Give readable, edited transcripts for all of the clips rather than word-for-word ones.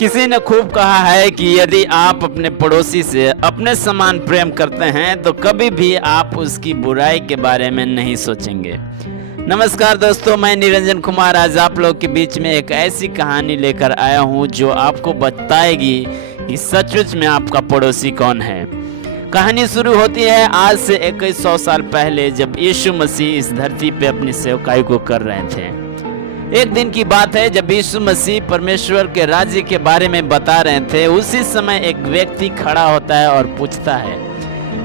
किसी ने खूब कहा है कि यदि आप अपने पड़ोसी से अपने समान प्रेम करते हैं तो कभी भी आप उसकी बुराई के बारे में नहीं सोचेंगे। नमस्कार दोस्तों, मैं निरंजन कुमार आज आप लोग के बीच में एक ऐसी कहानी लेकर आया हूं जो आपको बताएगी कि सचमुच में आपका पड़ोसी कौन है। कहानी शुरू होती है आज से 2100 साल पहले, जब यीशु मसीह इस धरती पे अपनी सेवकाई को कर रहे थे। एक दिन की बात है जब यीशु मसीह परमेश्वर के राज्य के बारे में बता रहे थे। उसी समय एक व्यक्ति खड़ा होता है और पूछता है,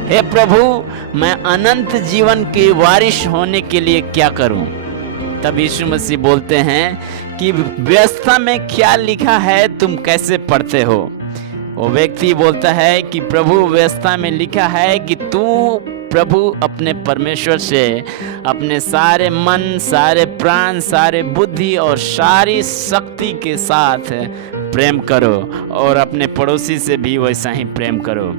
हे प्रभु, मैं अनंत जीवन की वारिश होने के लिए क्या करूं? तब यीशु मसीह बोलते हैं कि व्यवस्था में क्या लिखा है, तुम कैसे पढ़ते हो? वो व्यक्ति बोलता है कि प्रभु, व्यवस्था में लिखा है कि तू प्रभु अपने परमेश्वर से अपने सारे मन, सारे प्राण, सारे बुद्धि और सारी शक्ति के साथ प्रेम करो और अपने पड़ोसी से भी वैसा ही प्रेम करो।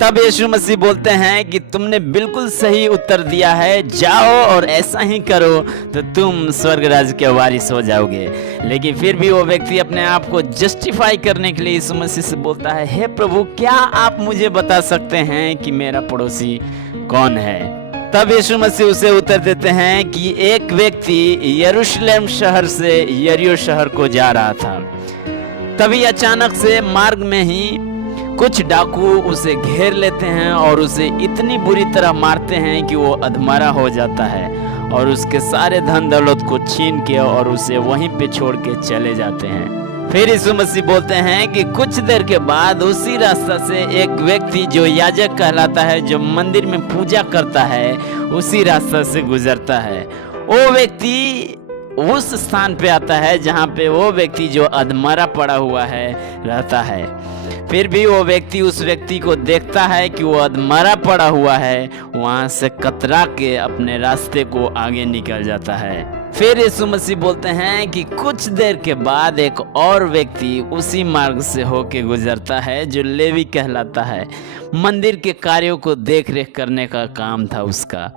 तब यीशु मसीह बोलते हैं कि तुमने बिल्कुल सही उत्तर दिया है, जाओ और ऐसा ही करो तो तुम स्वर्ग राज्य के वारिस हो जाओगे। लेकिन फिर भी वो व्यक्ति अपने आप को जस्टिफाई करने के लिए यीशु मसीह से बोलता है, हे प्रभु, क्या आप मुझे बता सकते हैं कि मेरा पड़ोसी कौन है? तब यीशु मसीह उसे उत्तर देते हैं कि एक व्यक्ति यरूशलेम शहर से यरीहो शहर को जा रहा था। तभी अचानक से मार्ग में ही कुछ डाकू उसे घेर लेते हैं और उसे इतनी बुरी तरह मारते हैं कि वो अधमरा हो जाता है और उसके सारे धन दौलत को छीन के और उसे वहीं पे छोड़ के चले जाते हैं। फिर यीशु मसीह बोलते हैं कि कुछ देर के बाद उसी रास्ता से एक व्यक्ति जो याजक कहलाता है, जो मंदिर में पूजा करता है, उसी रास्ता से गुजरता है। वो व्यक्ति उस स्थान पे आता है जहाँ पे वो व्यक्ति जो अधमरा पड़ा हुआ है रहता है। फिर भी वो व्यक्ति उस व्यक्ति को देखता है कि वो अधमरा पड़ा हुआ है, वहाँ से कतरा के अपने रास्ते को आगे निकल जाता है। फिर यीशु मसीह बोलते हैं कि कुछ देर के बाद एक और व्यक्ति उसी मार्ग से होके गुजरता है, जो लेवी कहलाता है। मंदिर के कार्यों को देख रेख करने का काम था उसका।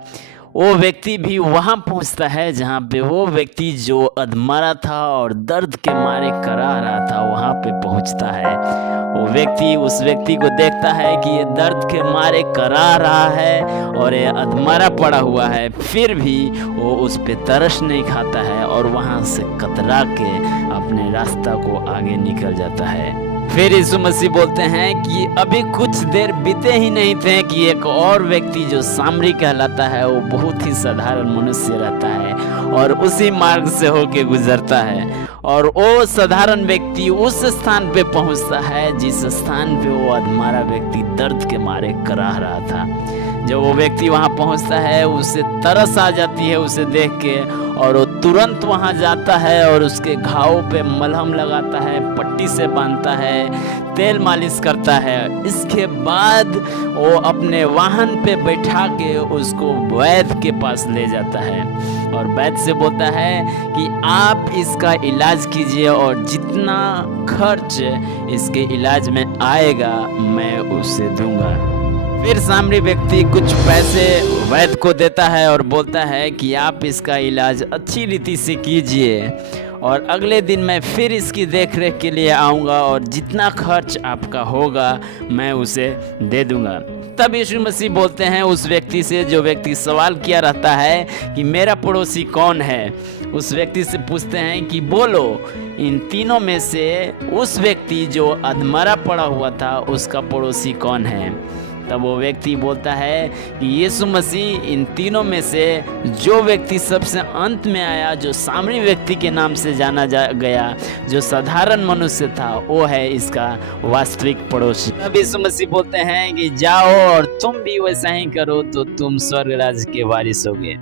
वो व्यक्ति भी वहाँ पहुँचता है जहाँ पे वो व्यक्ति जो अधमरा था और दर्द के मारे करा रहा था, वहाँ पे पहुँचता है। वो व्यक्ति उस व्यक्ति को देखता है कि ये दर्द के मारे करा रहा है और ये अधमरा पड़ा हुआ है, फिर भी वो उस पे तरस नहीं खाता है और वहाँ से कतरा के अपने रास्ता को आगे निकल जाता है। फिर यीशु मसीह बोलते हैं कि अभी कुछ देर बीते ही नहीं थे कि एक और व्यक्ति जो सामरी कहलाता है, वो बहुत ही साधारण मनुष्य रहता है और उसी मार्ग से होके गुजरता है और वो साधारण व्यक्ति उस स्थान पे पहुंचता है जिस स्थान पे वो अधमरा व्यक्ति दर्द के मारे कराह रहा था। जब वो व्यक्ति वहाँ पहुँचता है, उसे तरस आ जाती है उसे देख के और वो तुरंत वहाँ जाता है और उसके घावों पे मलहम लगाता है, पट्टी से बांधता है, तेल मालिश करता है। इसके बाद वो अपने वाहन पे बैठा के उसको वैद्य के पास ले जाता है और वैद्य से बोलता है कि आप इसका इलाज कीजिए और जितना खर्च इसके इलाज में आएगा मैं उसे दूंगा। फिर सामरी व्यक्ति कुछ पैसे वैद्य को देता है और बोलता है कि आप इसका इलाज अच्छी रीति से कीजिए और अगले दिन मैं फिर इसकी देखरेख के लिए आऊँगा और जितना खर्च आपका होगा मैं उसे दे दूँगा। तब यीशु मसीह बोलते हैं उस व्यक्ति से, जो व्यक्ति सवाल किया रहता है कि मेरा पड़ोसी कौन है, उस व्यक्ति से पूछते हैं कि बोलो, इन तीनों में से उस व्यक्ति जो अधमरा पड़ा हुआ था उसका पड़ोसी कौन है? तब वो व्यक्ति बोलता है कि यीशु मसीह, इन तीनों में से जो व्यक्ति सबसे अंत में आया, जो सामरी व्यक्ति के नाम से जाना गया, जो साधारण मनुष्य था, वो है इसका वास्तविक पड़ोसी। तब यीशु मसीह बोलते हैं कि जाओ और तुम भी वैसा ही करो तो तुम स्वर्ग राज्य के वारिस होगे।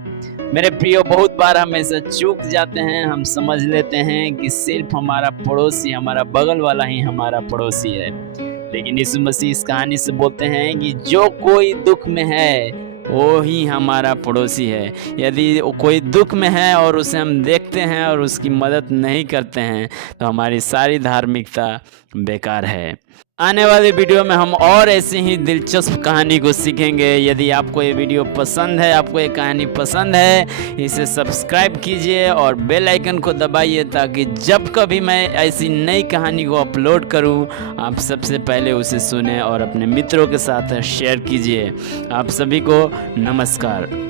मेरे प्रियो, बहुत बार हम ऐसा चूक जाते हैं, हम समझ लेते हैं कि सिर्फ हमारा पड़ोसी, हमारा बगल वाला ही हमारा पड़ोसी है। लेकिन यीशु मसीह इस कहानी से बोलते हैं कि जो कोई दुख में है वो ही हमारा पड़ोसी है। यदि कोई दुख में है और उसे हम देखते हैं और उसकी मदद नहीं करते हैं तो हमारी सारी धार्मिकता बेकार है। आने वाली वीडियो में हम और ऐसी ही दिलचस्प कहानी को सीखेंगे। यदि आपको ये वीडियो पसंद है, आपको ये कहानी पसंद है, इसे सब्सक्राइब कीजिए और बेल आइकन को दबाइए ताकि जब कभी मैं ऐसी नई कहानी को अपलोड करूं, आप सबसे पहले उसे सुने और अपने मित्रों के साथ शेयर कीजिए। आप सभी को नमस्कार।